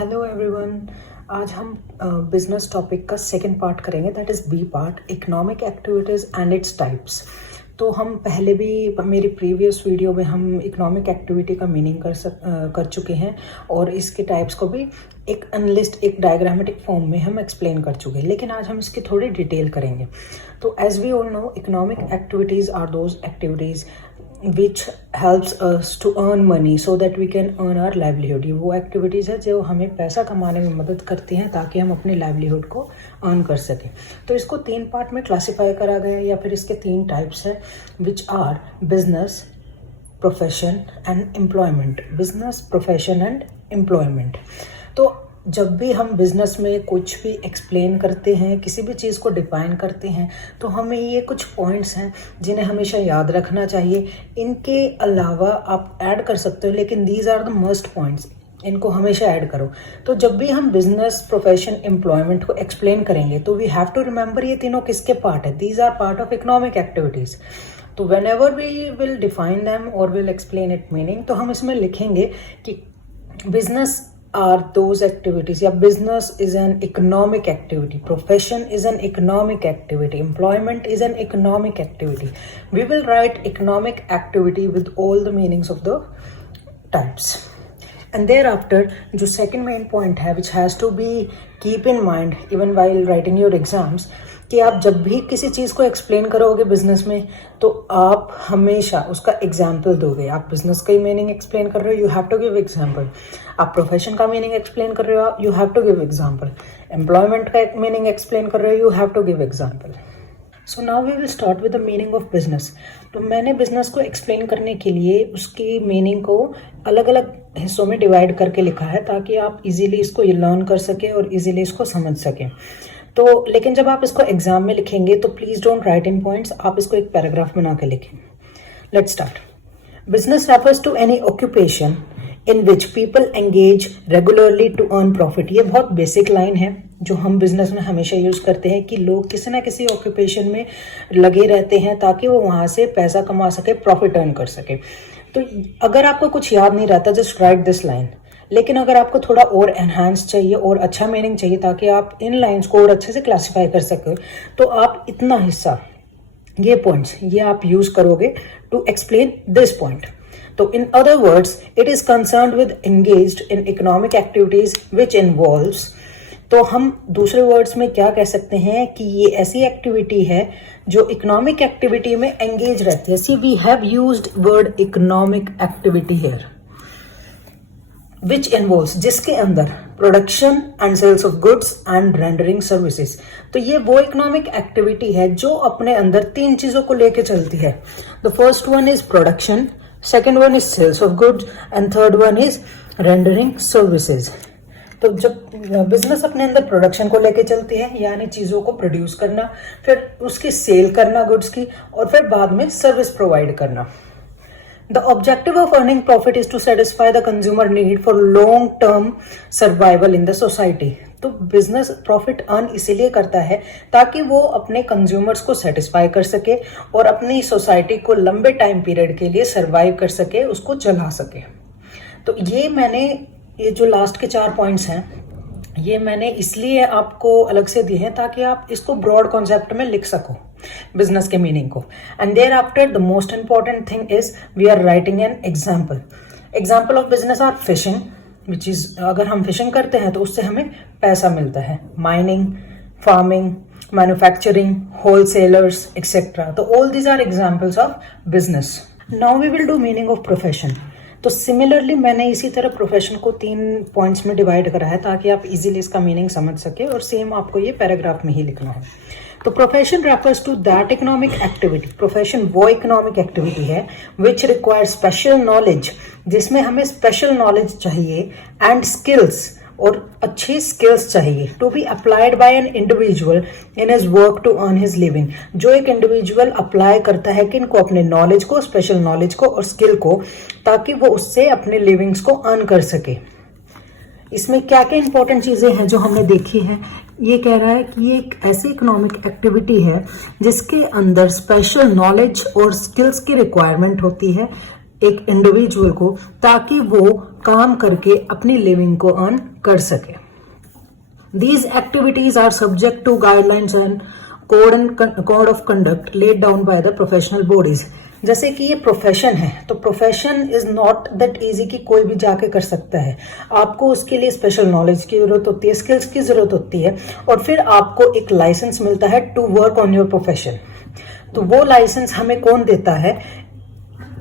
Hello everyone. आज हम business topic का सेकंड पार्ट करेंगे, that is B part, economic activities and its types. तो हम पहले भी मेरी प्रीवियस वीडियो में हम इकोनॉमिक एक्टिविटी का मीनिंग कर चुके हैं और इसके टाइप्स को भी एक अनलिस्ट एक डायग्रामेटिक फॉर्म में हम एक्सप्लेन कर चुके हैं, लेकिन आज हम इसकी थोड़ी डिटेल करेंगे। तो as we all know, economic activities are those activities which helps us to earn money so that we can earn our livelihood। ये वो एक्टिविटीज़ है जो हमें पैसा कमाने में मदद करती हैं ताकि हम अपने लाइवलीहुड को अर्न कर सकें। तो इसको तीन पार्ट में क्लासिफाई करा गया है, या फिर इसके तीन टाइप्स हैं, which are business, profession and employment. Business, profession and employment. तो जब भी हम बिज़नेस में कुछ भी एक्सप्लेन करते हैं, किसी भी चीज़ को डिफाइन करते हैं, तो हमें ये कुछ पॉइंट्स हैं जिन्हें हमेशा याद रखना चाहिए। इनके अलावा आप ऐड कर सकते हो, लेकिन these are the must points, इनको हमेशा ऐड करो। तो जब भी हम बिजनेस, प्रोफेशन, एम्प्लॉयमेंट को एक्सप्लेन करेंगे तो वी हैव टू रिमेंबर ये तीनों किसके पार्ट है। These are part of economic activities. तो whenever we will define them और विल एक्सप्लेन इट मीनिंग, तो हम इसमें लिखेंगे कि business are those activities, yeah, business is an economic activity, profession is an economic activity, employment is an economic activity. We will write economic activity with all the meanings of the types. And thereafter, जो second main point है, which has to be keep in mind even while writing your exams, कि आप जब भी किसी चीज़ को explain करोगे business में, तो आप हमेशा उसका एग्जाम्पल दोगे। आप बिजनेस का ही मीनिंग एक्सप्लेन कर रहे हो, you have to give example. आप प्रोफेशन का मीनिंग एक्सप्लेन कर रहे हो, you have to give example. Employment का मीनिंग एक्सप्लेन कर रहे हो, you have to give example. So now we will start with the meaning of business. तो मैंने बिजनेस को एक्सप्लेन करने के लिए उसकी मीनिंग को अलग अलग हिस्सों में डिवाइड करके लिखा है, ताकि आप इजीली इसको लर्न कर सकें और इजीली इसको समझ सकें। तो लेकिन जब आप इसको एग्जाम में लिखेंगे तो please don't write in points, आप इसको एक पैराग्राफ बना के लिखें। Let's start. Business refers to any occupation in which people engage regularly to earn profit. ये बहुत बेसिक लाइन है जो हम बिजनेस में हमेशा यूज करते हैं, कि लोग किसी ना किसी ऑक्यूपेशन में लगे रहते हैं ताकि वो वहां से पैसा कमा सके, प्रॉफिट अर्न कर सके। तो अगर आपको कुछ याद नहीं रहता, जस्ट राइट दिस लाइन। लेकिन अगर आपको थोड़ा और एनहांस चाहिए और अच्छा मीनिंग चाहिए ताकि आप इन लाइंस को और अच्छे से क्लासिफाई कर सके, तो आप इतना हिस्सा, ये पॉइंट्स, ये आप यूज करोगे टू एक्सप्लेन दिस पॉइंट। तो in other words, it is concerned with engaged in economic activities which involves. तो हम दूसरे वर्ड्स में क्या कह सकते हैं कि ये ऐसी एक्टिविटी है जो इकोनॉमिक एक्टिविटी में एंगेज रहती है। See we have used word economic activity here, which involves, जिसके अंदर production and sales of goods and rendering services. तो ये वो इकोनॉमिक एक्टिविटी है जो अपने अंदर तीन चीजों को लेके चलती है। The first one is production, second one is sales of goods and third one is rendering services. तो जब बिजनेस अपने अंदर प्रोडक्शन को लेके चलती है, यानी चीजों को प्रोड्यूस करना, फिर उसकी सेल करना गुड्स की, और फिर बाद में सर्विस प्रोवाइड करना। The objective of earning profit is to satisfy the consumer need for long-term survival in the society। तो बिजनेस प्रॉफिट अर्न इसीलिए करता है ताकि वो अपने कंज्यूमर्स को सेटिस्फाई कर सके और अपनी सोसाइटी को लंबे टाइम पीरियड के लिए सर्वाइव कर सके, उसको चला सके। तो ये जो लास्ट के 4 पॉइंट्स हैं, ये मैंने इसलिए आपको अलग से दिए हैं ताकि आप इसको ब्रॉड कॉन्सेप्ट में लिख सको, बिजनेस के मीनिंग को। And thereafter the most important thing is we are writing an example. Example of business are fishing, which is, अगर हम फिशिंग करते हैं तो उससे हमें पैसा मिलता है। Mining, farming, manufacturing, wholesalers etcetera. तो all these are examples of business. Now we will do meaning of profession. तो सिमिलरली मैंने इसी तरह प्रोफेशन को 3 पॉइंट्स में डिवाइड करा है ताकि आप इजीली इसका मीनिंग समझ सके, और सेम आपको ये पैराग्राफ में ही लिखना है। तो profession refers to that economic activity. Profession वो इकोनॉमिक एक्टिविटी है विच रिक्वायर स्पेशल नॉलेज, जिसमें हमें स्पेशल नॉलेज चाहिए, एंड स्किल्स, और अच्छी स्किल्स चाहिए, to be applied by an individual in his work to earn his living. जो एक इंडिविजुअल अप्लाई करता है कि इनको, अपने नॉलेज को, स्पेशल नॉलेज को और स्किल को, ताकि वो उससे अपने लिविंग्स को अर्न कर सके। इसमें क्या क्या इंपॉर्टेंट चीजें हैं जो हमने देखी हैं। ये कह रहा है कि ये एक ऐसी इकोनॉमिक एक्टिविटी है जिसके अंदर स्पेशल नॉलेज और स्किल्स की रिक्वायरमेंट होती है, एक इंडिविजुअल को, ताकि वो काम करके अपनी लिविंग को अर्न कर सके। These activities are subject to guidelines and code of conduct laid down by the professional bodies। जैसे कि ये प्रोफेशन है, तो profession is not that easy कि कोई भी जाके कर सकता है। आपको उसके लिए स्पेशल नॉलेज की जरूरत होती है, स्किल्स की जरूरत होती है, और फिर आपको एक लाइसेंस मिलता है to work on your profession. तो वो लाइसेंस हमें कौन देता है?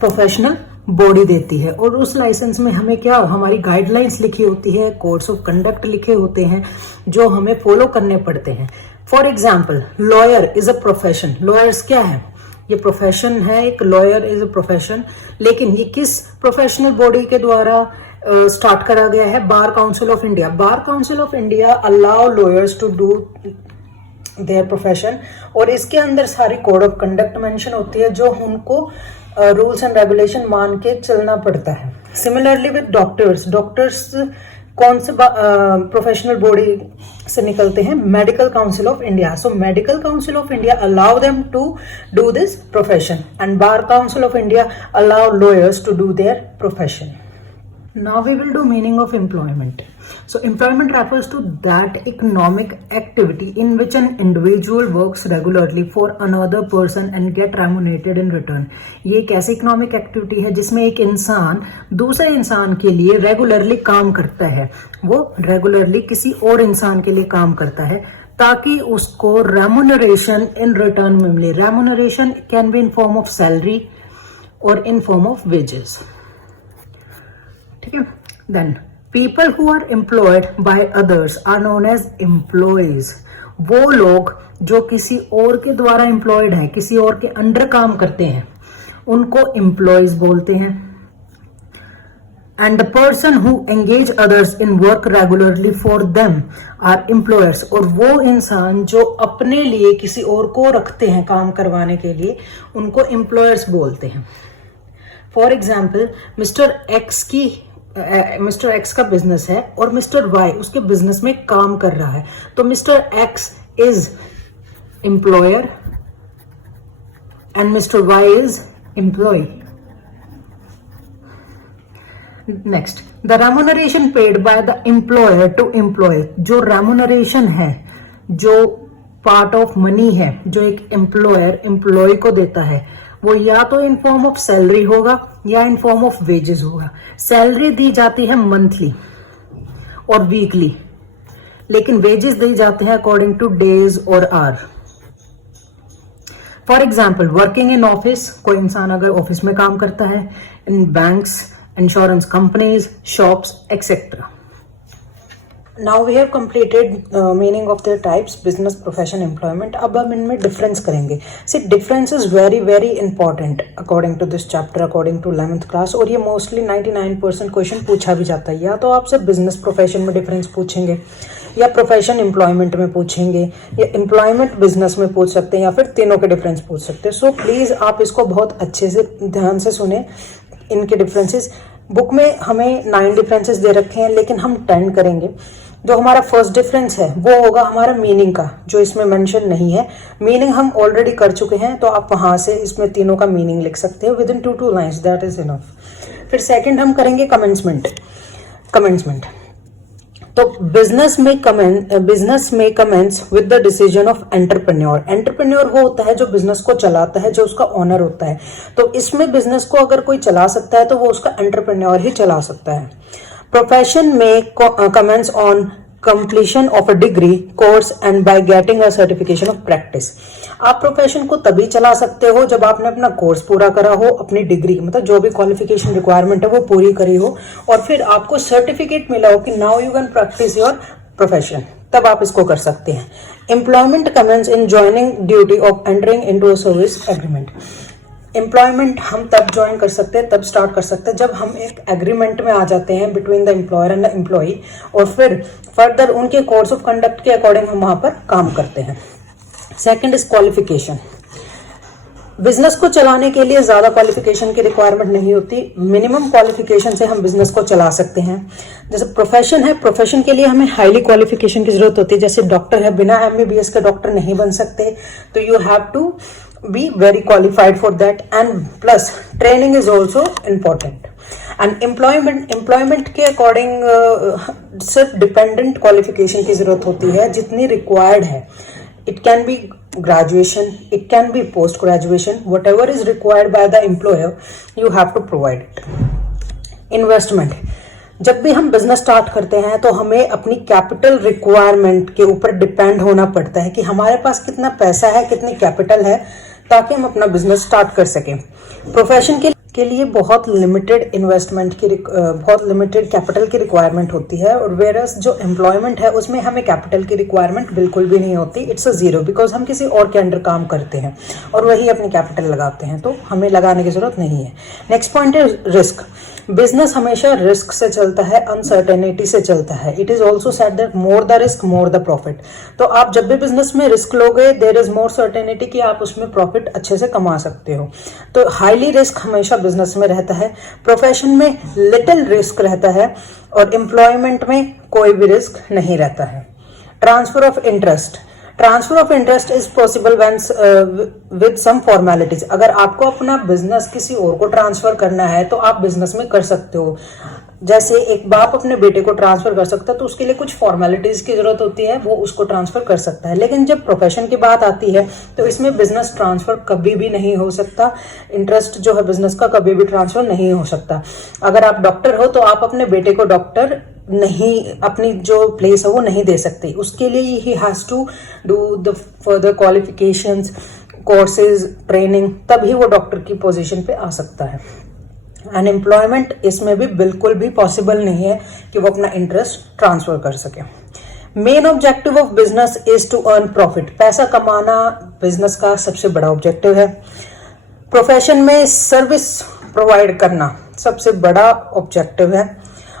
प्रोफेशनल बॉडी देती है। और उस लाइसेंस में हमें क्या, हमारी गाइडलाइंस लिखी होती है, कोड्स ऑफ कंडक्ट लिखे होते हैं जो हमें फॉलो करने पड़ते हैं। For example, lawyer is a profession. Lawyers क्या है? ये प्रोफेशन है, एक लॉयर इज अ प्रोफेशन। लेकिन ये किस प्रोफेशनल बॉडी के द्वारा स्टार्ट करा गया है? Bar council of India. Bar council of India allow lawyers to do their profession, और इसके अंदर सारी कोड ऑफ कंडक्ट मेंशन होती है जो उनको रूल्स एंड रेगुलेशन मान के चलना पड़ता है। सिमिलरली विद डॉक्टर्स, डॉक्टर्स कौन से प्रोफेशनल बॉडी से निकलते हैं? Medical council of India. So medical council of India allow them to do this profession, and bar council of India allow lawyers to do their profession. Now we will do meaning of employment. So employment refers to that economic activity in which an individual works regularly for another person and get remunerated in return. ये एक ऐसी economic activity है जिसमें एक इंसान दूसरे इंसान के लिए रेगुलरली काम करता है। वो रेगुलरली किसी और इंसान के लिए काम करता है ताकि उसको रेमुनरेशन इन रिटर्न में मिले। Remuneration can be in form of salary और इन फॉर्म ऑफ वेजेस। ठीक है। Then people who are employed by others are known as employees. वो लोग जो किसी और के द्वारा एम्प्लॉयड है, किसी और के अंडर काम करते हैं, उनको एम्प्लॉयज बोलते हैं। And the person who engage others in work regularly for them are employers. और वो इंसान जो अपने लिए किसी और को रखते हैं काम करवाने के लिए, उनको एम्प्लॉयर्स बोलते हैं। फॉर एग्जाम्पल, मिस्टर एक्स का बिजनेस है और मिस्टर वाई उसके बिजनेस में काम कर रहा है, तो mister X is employer and mister Y is employee. Next, the remuneration paid by the employer to employee. जो रेमुनरेशन है, जो पार्ट ऑफ मनी है जो एक एम्प्लॉयर एम्प्लॉय को देता है, वो या तो इन फॉर्म ऑफ सैलरी होगा या इन फॉर्म ऑफ वेजेस होगा। सैलरी दी जाती है मंथली और वीकली, लेकिन वेजेस दी जाते हैं अकॉर्डिंग टू डेज और hour. For example, working in office, कोई इंसान अगर ऑफिस में काम करता है, in banks, insurance companies, shops etcetera. Now we have completed meaning of their types, business, profession, employment. अब हम इनमें डिफरेंस करेंगे। See, difference is very very important according to this chapter, according to 11th class, और ये mostly 99% question पूछा भी जाता है। या तो आपसे बिजनेस प्रोफेशन में डिफरेंस पूछेंगे, या प्रोफेशन एम्प्लॉयमेंट में पूछेंगे, या एम्प्लॉयमेंट बिजनेस में पूछ सकते हैं, या फिर तीनों के डिफरेंस पूछ सकते हैं। सो प्लीज आप इसको बहुत अच्छे से ध्यान से सुने, इनके डिफरेंसेस। बुक में हमें 9 डिफरेंसेस दे रखे हैं, लेकिन हम 10 करेंगे। जो हमारा फर्स्ट डिफरेंस है वो होगा हमारा मीनिंग का, जो इसमें मेंशन नहीं है। मीनिंग हम ऑलरेडी कर चुके हैं, तो आप वहां से इसमें तीनों का मीनिंग लिख सकते हैं within 2 lines, that is enough. फिर सेकंड हम करेंगे कमेंसमेंट। तो बिजनेस में commence with the decision of entrepreneur. Entrepreneur वो होता है जो बिजनेस को चलाता है, जो उसका ओनर होता है। तो इसमें बिजनेस को अगर कोई चला सकता है तो वो उसका एंटरप्रेन्योर ही चला सकता है। प्रोफेशन में commence on completion of a degree course and by getting a certification of practice। आप प्रोफेशन को तभी चला सकते हो जब आपने अपना कोर्स पूरा करा हो, अपनी डिग्री मतलब जो भी क्वालिफिकेशन रिक्वायरमेंट है वो पूरी करी हो, और फिर आपको सर्टिफिकेट मिला हो कि now you can practise your profession, तब आप इसको कर सकते हैं। Employment commence in joining duty of entering into a service agreement. Employment हम तब ज्वाइन कर सकते हैं, तब स्टार्ट कर सकते हैं जब हम एक एग्रीमेंट में आ जाते हैं between the employer and the employee, और फिर फर्दर उनके कोड्स ऑफ कंडक्ट के अकॉर्डिंग हम वहां पर काम करते हैं। Second is qualification. बिजनेस को चलाने के लिए ज्यादा क्वालिफिकेशन की रिक्वायरमेंट नहीं होती, मिनिमम क्वालिफिकेशन से हम बिजनेस को चला सकते हैं। जैसे प्रोफेशन है, प्रोफेशन के लिए हमें हाईली क्वालिफिकेशन की जरूरत होती है। जैसे डॉक्टर है, बिना MBBS के डॉक्टर नहीं बन सकते, तो you have to be very qualified for that, and plus training is also important. And employment के अकॉर्डिंग सिर्फ डिपेंडेंट क्वालिफिकेशन की जरूरत होती है जितनी रिक्वायर्ड है. It can be graduation, it can be post graduation, whatever is required by the employer you have to provide it. Investment, जब भी हम बिजनेस स्टार्ट करते हैं तो हमें अपनी कैपिटल रिक्वायरमेंट के ऊपर डिपेंड होना पड़ता है कि हमारे पास कितना पैसा है, कितनी कैपिटल है, ताकि हम अपना बिजनेस स्टार्ट कर सकें. प्रोफेशन के लिए बहुत लिमिटेड इन्वेस्टमेंट की बहुत लिमिटेड कैपिटल की रिक्वायरमेंट होती है, और वेरस जो एम्प्लॉयमेंट है उसमें हमें कैपिटल की रिक्वायरमेंट बिल्कुल भी नहीं होती. इट्स अ जीरो, बिकॉज हम किसी और के अंडर काम करते हैं और वही अपनी कैपिटल लगाते हैं, तो हमें लगाने की जरूरत नहीं है. नेक्स्ट पॉइंट है रिस्क. बिजनेस हमेशा रिस्क से चलता है, अनसर्टेनिटी से चलता है. It is also said that more the risk more the profit. तो आप जब भी बिजनेस में रिस्क लोगे, देयर इज मोर सर्टेनिटी कि आप उसमें प्रॉफिट अच्छे से कमा सकते हो. तो हाईली रिस्क हमेशा बिजनेस में रहता है. प्रोफेशन में लिटिल रिस्क रहता है और एम्प्लॉयमेंट में कोई भी रिस्क नहीं रहता है. Transfer of interest. Transfer of interest is possible when with some formalities. अगर आपको अपना बिजनेस किसी और को ट्रांसफर करना है तो आप बिजनेस में कर सकते हो. जैसे एक बाप अपने बेटे को ट्रांसफर कर सकता है तो उसके लिए कुछ फॉर्मेलिटीज की जरूरत होती है, वो उसको ट्रांसफर कर सकता है. लेकिन जब प्रोफेशन की बात आती है तो इसमें बिजनेस ट्रांसफर कभी भी नहीं हो सकता. इंटरेस्ट जो है बिजनेस का कभी भी ट्रांसफर नहीं हो सकता. अगर आप डॉक्टर हो तो आप अपने बेटे को डॉक्टर नहीं, अपनी जो प्लेस है वो नहीं दे सकते. उसके लिए he has to do the further qualifications, courses, training, तभी वो डॉक्टर की पोजीशन पे आ सकता है. अनएम्प्लॉयमेंट इसमें भी बिल्कुल भी पॉसिबल नहीं है कि वो अपना इंटरेस्ट ट्रांसफर कर सके. Main objective of business is to earn profit. पैसा कमाना बिजनेस का सबसे बड़ा ऑब्जेक्टिव है. प्रोफेशन में सर्विस प्रोवाइड करना सबसे बड़ा ऑब्जेक्टिव है,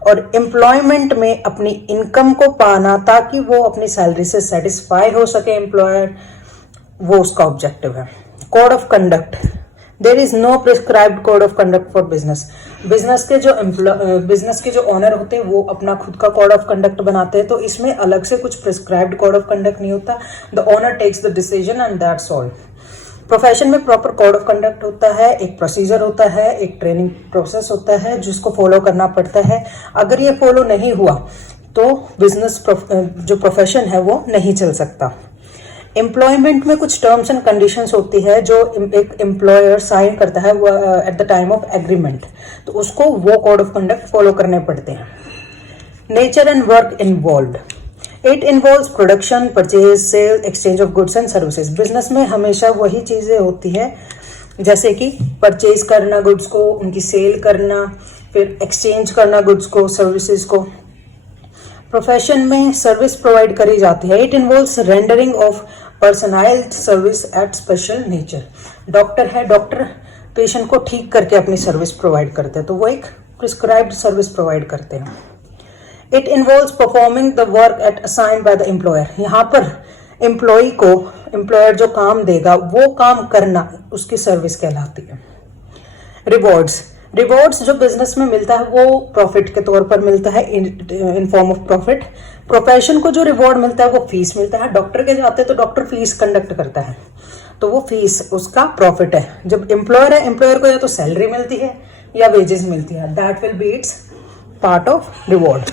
और एम्प्लॉयमेंट में अपनी इनकम को पाना ताकि वो अपनी सैलरी से सेटिस्फाई हो सके एम्प्लॉयर, वो उसका ऑब्जेक्टिव है. Code of conduct. There is no prescribed code of conduct for business. Business के जो ओनर होते हैं वो अपना खुद का कोड ऑफ कंडक्ट बनाते हैं, तो इसमें अलग से कुछ प्रिस्क्राइब्ड कोड ऑफ कंडक्ट नहीं होता. The owner takes the decision and that's all. Profession में प्रॉपर कोड ऑफ कंडक्ट होता है, एक प्रोसीजर होता है, एक ट्रेनिंग प्रोसेस होता है जिसको फॉलो करना पड़ता है. अगर ये फॉलो नहीं हुआ तो बिजनेस जो प्रोफेशन है वो नहीं चल सकता. एम्प्लॉयमेंट में कुछ टर्म्स एंड कंडीशंस होती है जो एक एम्प्लॉयर साइन करता है at the time of agreement, तो उसको वो कोड ऑफ कंडक्ट फॉलो करने पड़ते हैं. Nature and work involved. It involves production, purchase, sale, exchange of goods and services. Business में हमेशा वही चीजें होती है, जैसे कि परचेज करना गुड्स को, उनकी सेल करना, फिर एक्सचेंज करना गुड्स को, सर्विसेज को. प्रोफेशन में सर्विस प्रोवाइड करी जाती है. It involves rendering of personalised service at special nature. Doctor है, डॉक्टर पेशेंट को ठीक करके अपनी सर्विस प्रोवाइड करते हैं, तो वो एक प्रिस्क्राइब्ड सर्विस प्रोवाइड करते हैं. It involves performing the work at assigned bye the employer. यहाँ पर एम्प्लॉय को एम्प्लॉयर जो काम देगा वो काम करना उसकी सर्विस कहलाती है. रिवॉर्ड्स. रिवॉर्ड्स जो बिजनेस में मिलता है वो प्रॉफिट के तौर पर मिलता है, इन फॉर्म ऑफ प्रॉफिट. प्रोफेशन को जो रिवॉर्ड मिलता है वो फीस मिलता है. डॉक्टर के जाते हैं तो डॉक्टर फीस कंडक्ट करता है, तो वो फीस उसका प्रॉफिट है. जब एम्प्लॉयर है, एम्प्लॉयर को या तो सैलरी मिलती है या वेजेस मिलती है. That will be it's part of reward.